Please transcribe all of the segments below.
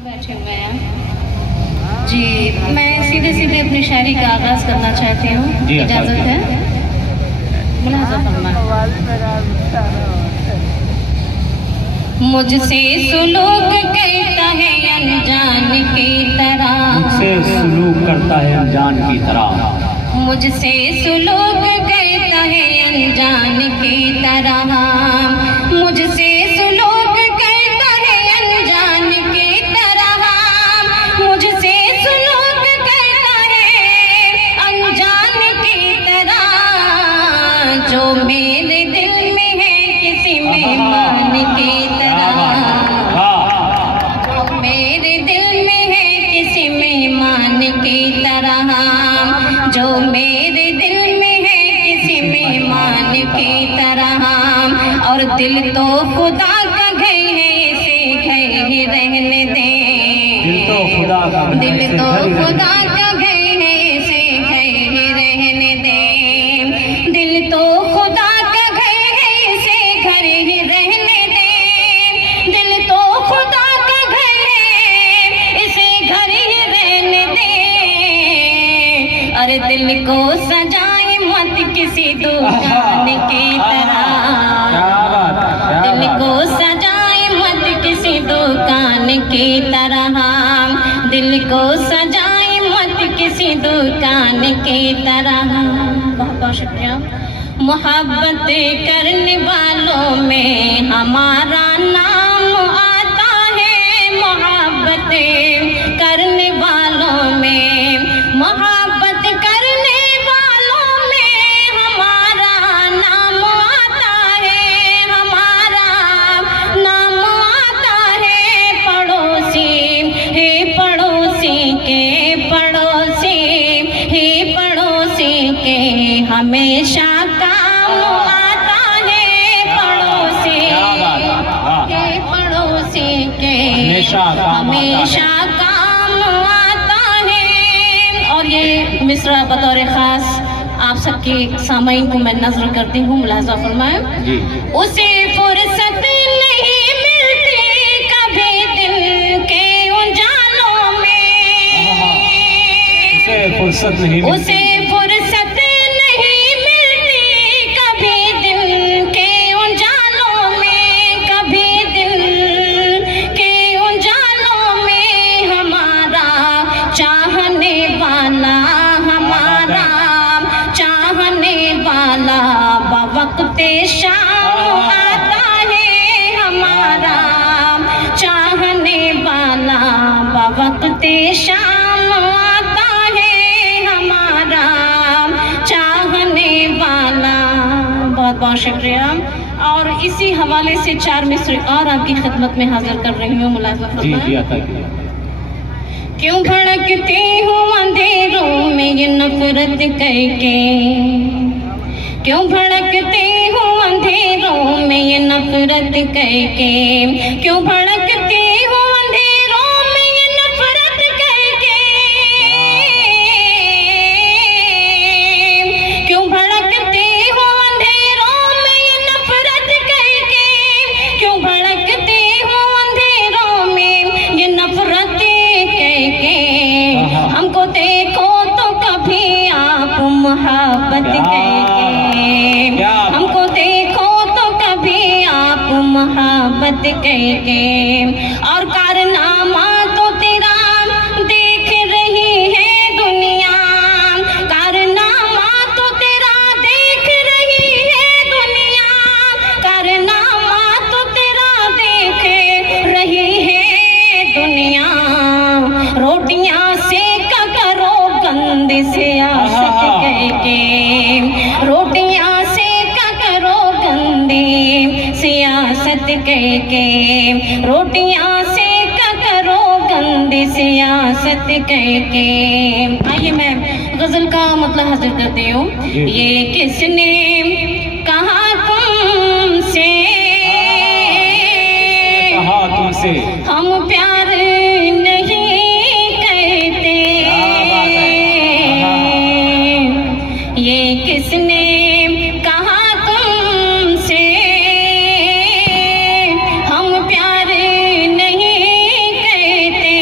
बैठे हुए हैं जी। मैं सीधे सीधे अपनी शायरी का आगाज करना चाहती हूँ, इजाजत है? मुझसे सुलूक करता है अनजान की तरह, मुझसे सुलूक करता है अनजान की तरह, मुझसे सुलूक करता है अनजान की तरह, मुझसे सुलूक करता है अनजान की तरह, मुझसे सुलूक करता है अनजान की तरह, जो मेरे दिल में है किसी मेहमान की तरह, मेरे दिल में है किसी मेहमान की तरह, जो मेरे दिल में है किसी मेहमान की तरह। और दिल तो खुदा का घर है, इसे घर ही रहने दे, दिल तो खुदा का घर है, इसे घर ही रहने दे, दिल तो खुदा का घर है, इसे घर ही रहने दे, दिल तो खुदा का घर है, इसे घर ही रहने दे। अरे दिल को सजाए मत किसी दुकान की तरह, दिल को सजाए मत किसी दुकान की तरह, दिल को सजाए मत किसी दुकान की तरह। बहुत बहुत शुक्रिया। मोहब्बत करने वालों में हमारा नाम आता है, मोहब्बत करने वालों में, मोहब्बत करने वालों में हमारा नाम आता है, हमारा नाम आता है। पड़ोसी हे पड़ोसी के, पड़ोसी हे पड़ोसी के हमेशा काम आता है, पड़ोसी हे पड़ोसी के हमेशा काम आता है। और ये मिसरा बतौर खास आप सबके सामईन को मैं नजर करती हूँ, मुलाजा फरमाएं। उसे फुर्सत नहीं मिलती कभी दिन के उजालों में, उसे फुर्सत नहीं मिलती, उसे फुर्सत नहीं मिलती कभी दिन के उजालों में, कभी दिन के उजालों में। हमारा चाहने वाला, हमारा चाहने वाला बवक्ते शाम आता है, हमारा चाहने वाला बवक्ते शाम आता है, हमारा चाहने वाला। बहुत बहुत शुक्रिया। और इसी हवाले से 4 मिसरे और आपकी खिदमत में हाजिर कर रही हूँ, मुलाज़ा फरमाएं। क्यों भड़कती हूँ अंधेरों में ये नफरत करके, क्यों भड़कती हूँ अंधेरों में ये नफरत करके, क्यों भड़कती हूँ अंधेरों में ये नफरत करके, क्यों भड़कती हूँ अंधेरों में ये नफरत करके, क्यों भड़कती हूँ अंधेरों में ये नफरत करके। हमको देखो तो कभी आप मोहब्बत करके, हमको देखो तो कभी आप मोहब्बत करके। और कारनामा तो तेरा देख रही है दुनिया, कारनामा तो तेरा देख रही है दुनिया, कारनामा तो तेरा देख रही है दुनिया। रोटियां सेका करो गंदी सियासत करके, रोटियां सेका करो गंदी सियासत करके, रोटियां सेका करो गंदी सियासत करके। आइए मैं गजल का मतलब हाजिर करती हूँ। ये किसने कहा तुमसे, हम प्यार नहीं करते, ये किसने कहा तुमसे, हम प्यार नहीं करते।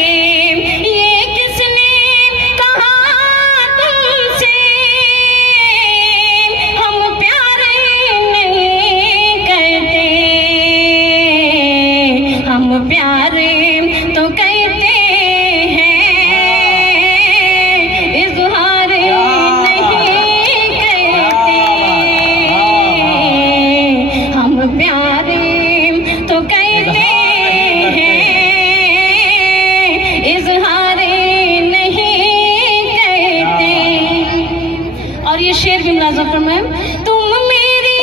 मुलाजा फरमाएं, तुम मेरी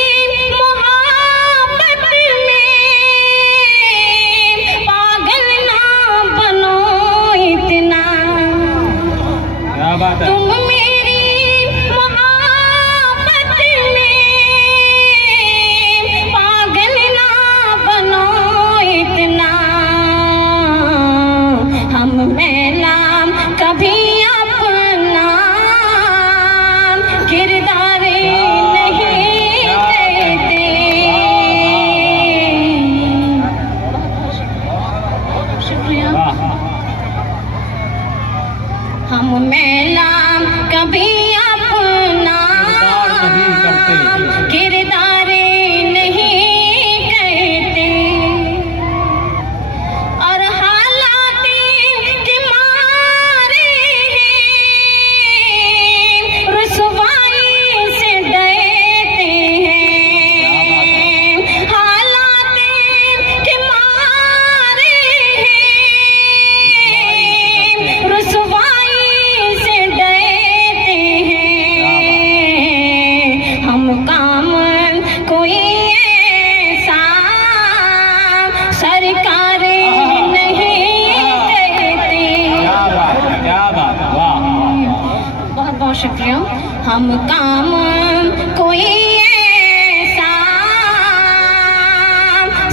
मोहब्बत में पागल ना बनो इतना, क्या बात है। तुम मेरी मोहब्बत में पागल ना बनो इतना, हम मैला कभी अपना किरदार नहीं कहते। शुक्रिया। वाह। हम मैला कभी अपना नहीं करते। किरदार नहीं कहते, और हालात के मारे हैं रुसवाई से डरते हैं, हालात के मारे हैं रुसवाई से डरते हैं, हम काम कोई ऐसा सरकार नहीं कहते। क्या बात है, क्या बात है, वाह। बहुत बहुत शुक्रिया। हम काम कोई ऐसा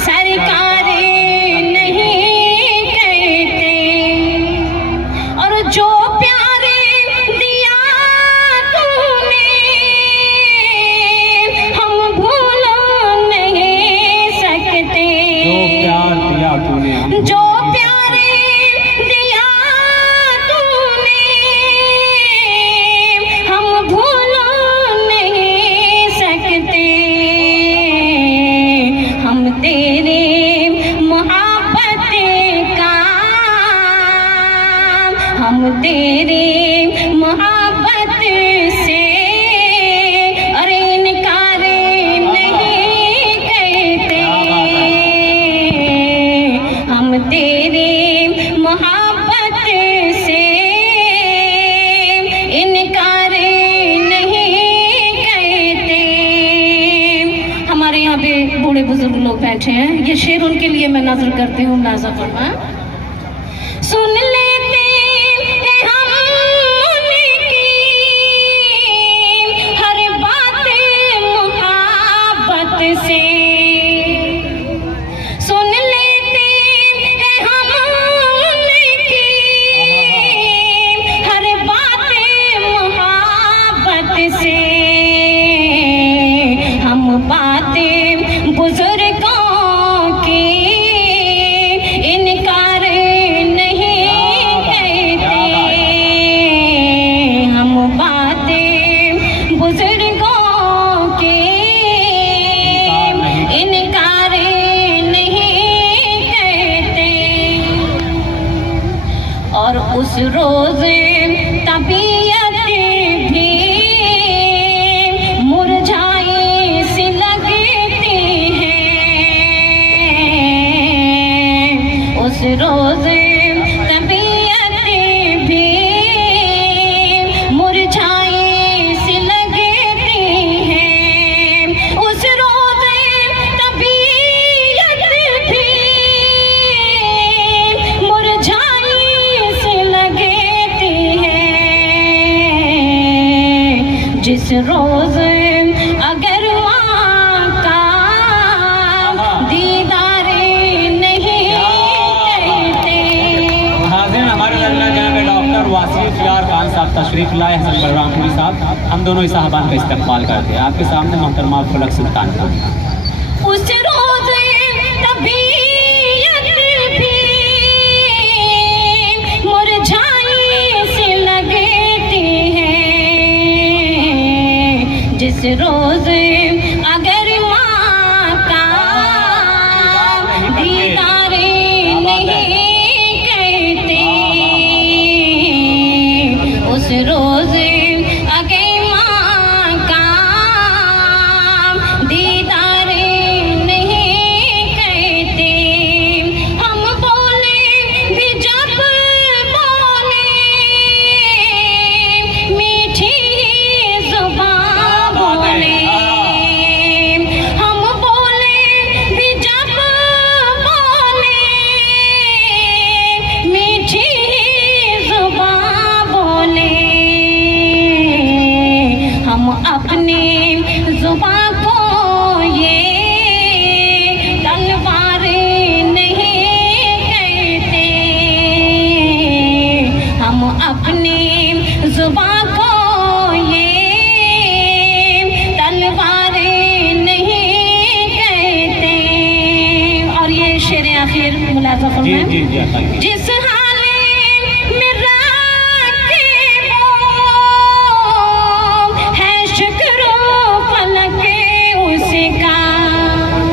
सरकार नहीं कहते, और जो प्यारे दिया तूने हम भूल नहीं सकते, जो प्यार दिया तूने हम जो प्यारे दिया तूने हम भूल नहीं सकते, हम तेरे मोहब्बत का, हम तेरे मोहब्बत से अरे इनकार नहीं कहते, हम तेरे मोहब्बत से इनकार नहीं कहते। हमारे यहाँ पे बूढ़े बुजुर्ग लोग बैठे हैं, ये शेर उनके लिए मैं नजर करती हूँ, मुलाजा फरमाएं। सुन लेते हैं हम उनकी हर बात मोहब्बत से, सुन लेते हैं हम उनकी हर बात मोहब्बत से, हम बातें बुजुर्गों की इनकार नहीं कहते, हम बातें बुजुर्गों की इनकार नहीं कहते, और उस रोज तबीयत भी मुरझाई सी लगती है, उस रोज तबीयत भी मुरझाई सी लगती है, उस रोज तबीयत भी मुरझाई सी लगती है, जिस रोज अगर माँ का दीदार नहीं कहते। हाज़िर हमारे दरमियान जनाब डॉक्टर वासिफ यार खान साहब तशरीफ लाए, हसन बलरामपुरी साहब, हम दोनों इस साहबान का इस्तकबाल करते हैं। आपके सामने मोहतरमा फलक सुल्तान का। उस रोज तबीयत भी मुरझाई सी लगती है, जिस रोज अगर माँ का दीदार नहीं कहते, उस रोज अगर माँ का दीदार नहीं अपनी जुबां को ये तलवारें नहीं कहते। और ये शेर आखिर मुलाज़ा जी फरमाएं। जी जी अता कीजिए। जिस हाल में राखे वो है शुक्र फलक उसका।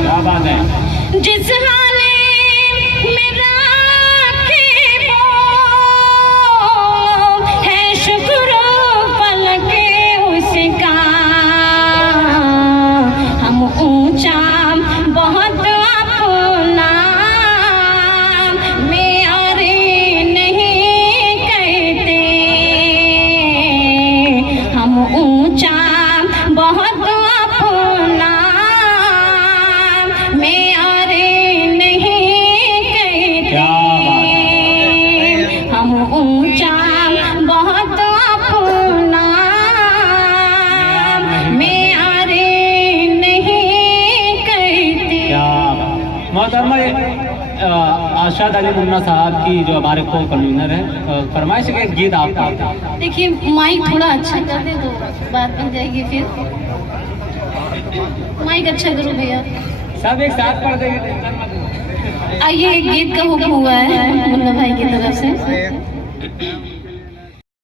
क्या बात है। जिस हाल में राखे वो है शुक्र फलक उसका। हम ऊंचा बहुत अपना मेयारे नहीं कहते। हम ऊंचा बहुत अपना मेयारे नहीं कहते। क्या हम ऊंचा बहुत अपना मेयारे नहीं कहते। क्या मोहतरमा आशाद अली मुन्ना साहब की जो हमारे को कन्वीनर है, फरमाइश के एक गीत आप गाते हैं। देखिए माइक थोड़ा अच्छा कर दे तो बात बन जाएगी। फिर माइक अच्छा करो भैया। सब एक साथ पढ़ देंगे, टेंशन मत लो। आइए एक गीत का हुक्म हुआ है मुन्ना भाई की तरफ से।